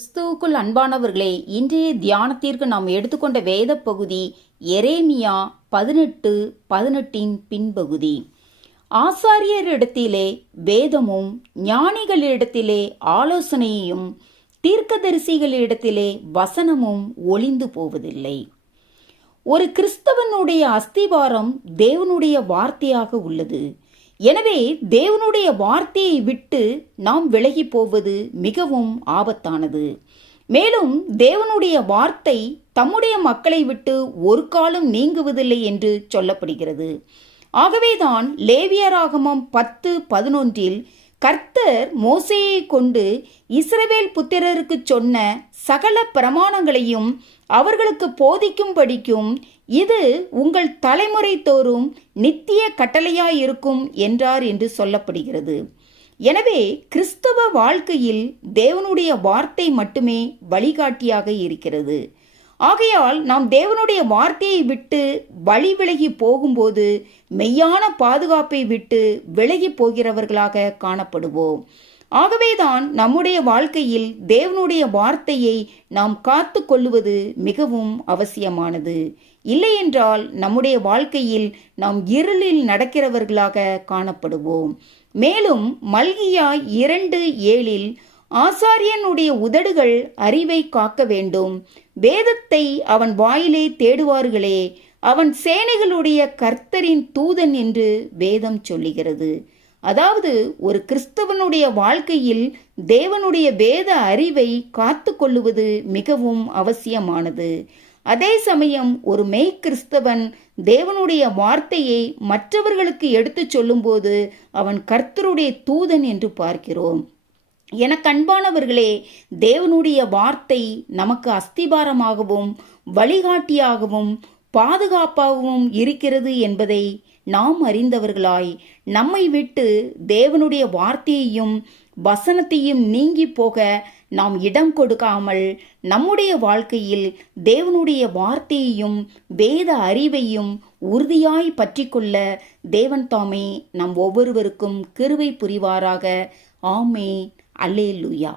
கிறிஸ்துவுக்குள் அன்பானவர்களே இன்றைய தியானத்திற்கு நாம் எடுத்துக்கொண்ட வேத பகுதி எரேமியா பதினெட்டு பதினெட்டின் பின்பகுதி. ஆசாரியரிடத்திலே வேதமும் ஞானிகளிடத்திலே ஆலோசனையும் தீர்க்கதரிசிகளிடத்திலே வசனமும் ஒளிந்து போவதில்லை. ஒரு கிறிஸ்தவனுடைய அஸ்திவாரம் தேவனுடைய வார்த்தையாக உள்ளது. எனவே தேவனுடைய வார்த்தையை விட்டு நாம் விலகி போவது மிகவும் ஆபத்தானது. மேலும் தேவனுடைய வார்த்தை தம்முடைய மக்களை விட்டு ஒரு காலம் நீங்குவதில்லை என்று சொல்லப்படுகிறது. ஆகவேதான் லேவியராகமம் பத்து பதினொன்றில் கர்த்தர் மோசையை கொண்டு இஸ்ரவேல் புத்திரருக்கு சொன்ன சகல பிரமாணங்களையும் அவர்களுக்கு போதிக்கும்படிக்கும் இது உங்கள் தலைமுறை தோறும் நித்திய கட்டளையாயிருக்கும் என்றார் என்று சொல்லப்படுகிறது. எனவே கிறிஸ்தவ வாழ்க்கையில் தேவனுடைய வார்த்தை மட்டுமே வழிகாட்டியாக இருக்கிறது. ஆகையால் நாம் தேவனுடைய வார்த்தையை விட்டு வழி விலகி போகும்போது மெய்யான பாதுகாப்பை விட்டு விலகி போகிறவர்களாக காணப்படுவோம். ஆகவேதான் நம்முடைய வாழ்க்கையில் தேவனுடைய வார்த்தையை நாம் காத்து கொள்ளுவது மிகவும் அவசியமானது. இல்லையென்றால் நம்முடைய வாழ்க்கையில் நாம் இருளில் நடக்கிறவர்களாக காணப்படுவோம். மேலும் மல்கியா இரண்டு ஏழில் ஆசாரியனுடைய உதடுகள் அறிவை காக்க வேண்டும். வேதத்தை அவன் வாயிலே தேடுவார்களே அவன் சேனைகளுடைய கர்த்தரின் தூதன் என்று வேதம் சொல்லுகிறது. அதாவது ஒரு கிறிஸ்தவனுடைய வாழ்க்கையில் தேவனுடைய வேத அறிவை காத்து கொள்ளுவது மிகவும் அவசியமானது. அதே சமயம் ஒரு மெய் கிறிஸ்தவன் தேவனுடைய வார்த்தையை மற்றவர்களுக்கு எடுத்துச் சொல்லும்போது அவன் கர்த்தருடைய தூதன் என்று பார்க்கிறோம். எனக்கு அன்பானவர்களே தேவனுடைய வார்த்தை நமக்கு அஸ்திபாரமாகவும் வழிகாட்டியாகவும் பாதுகாப்பாகவும் இருக்கிறது என்பதை நாம் அறிந்தவர்களாய். நம்மை விட்டு தேவனுடைய வார்த்தையையும் வசனத்தையும் நீங்கி போக நாம் இடம் கொடுக்காமல் நம்முடைய வாழ்க்கையில் தேவனுடைய வார்த்தையையும் வேத அறிவையும் உறுதியாய் பற்றி கொள்ள தேவன் தாமே நம் ஒவ்வொருவருக்கும் கிருவை புரிவாராக. ஆமே அல்லேலுயா.